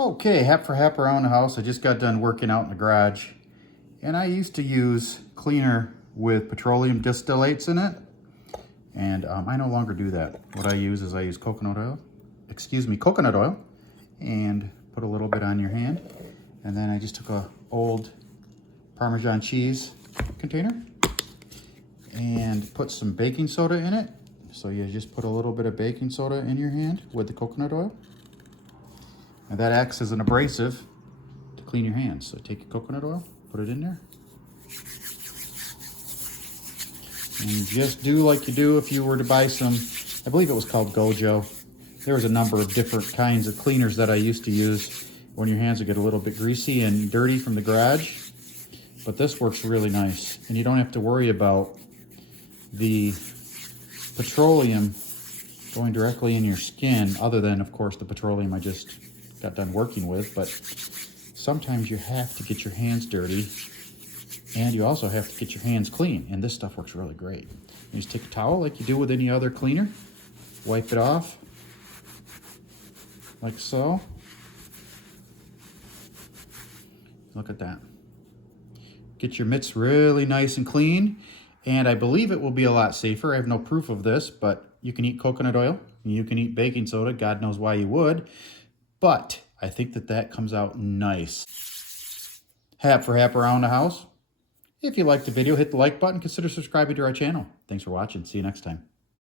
Okay, hap for hap around the house. I just got done working out in the garage. And I used to use cleaner with petroleum distillates in it. And I no longer do that. What I use is coconut oil. And put a little bit on your hand. And then I just took a old Parmesan cheese container and put some baking soda in it. So you just put a little bit of baking soda in your hand with the coconut oil. And that acts as an abrasive to clean your hands. So take your coconut oil, put it in there. And just do like you do if you were to buy some, I believe it was called Gojo. There was a number of different kinds of cleaners that I used to use when your hands would get a little bit greasy and dirty from the garage. But this works really nice. And you don't have to worry about the petroleum going directly in your skin, other than, of course, the petroleum I just got done working with. But sometimes you have to get your hands dirty, and you also have to get your hands clean, and this stuff works really great. You just take a towel like you do with any other cleaner, wipe it off like so. Look at that. Get your mitts really nice and clean, and I believe it will be a lot safer. I have no proof of this, but you can eat coconut oil, you can eat baking soda, God knows why you would, but I think that comes out nice. Hap for hap around the house. If you liked the video, hit the like button, consider subscribing to our channel. Thanks for watching. See you next time.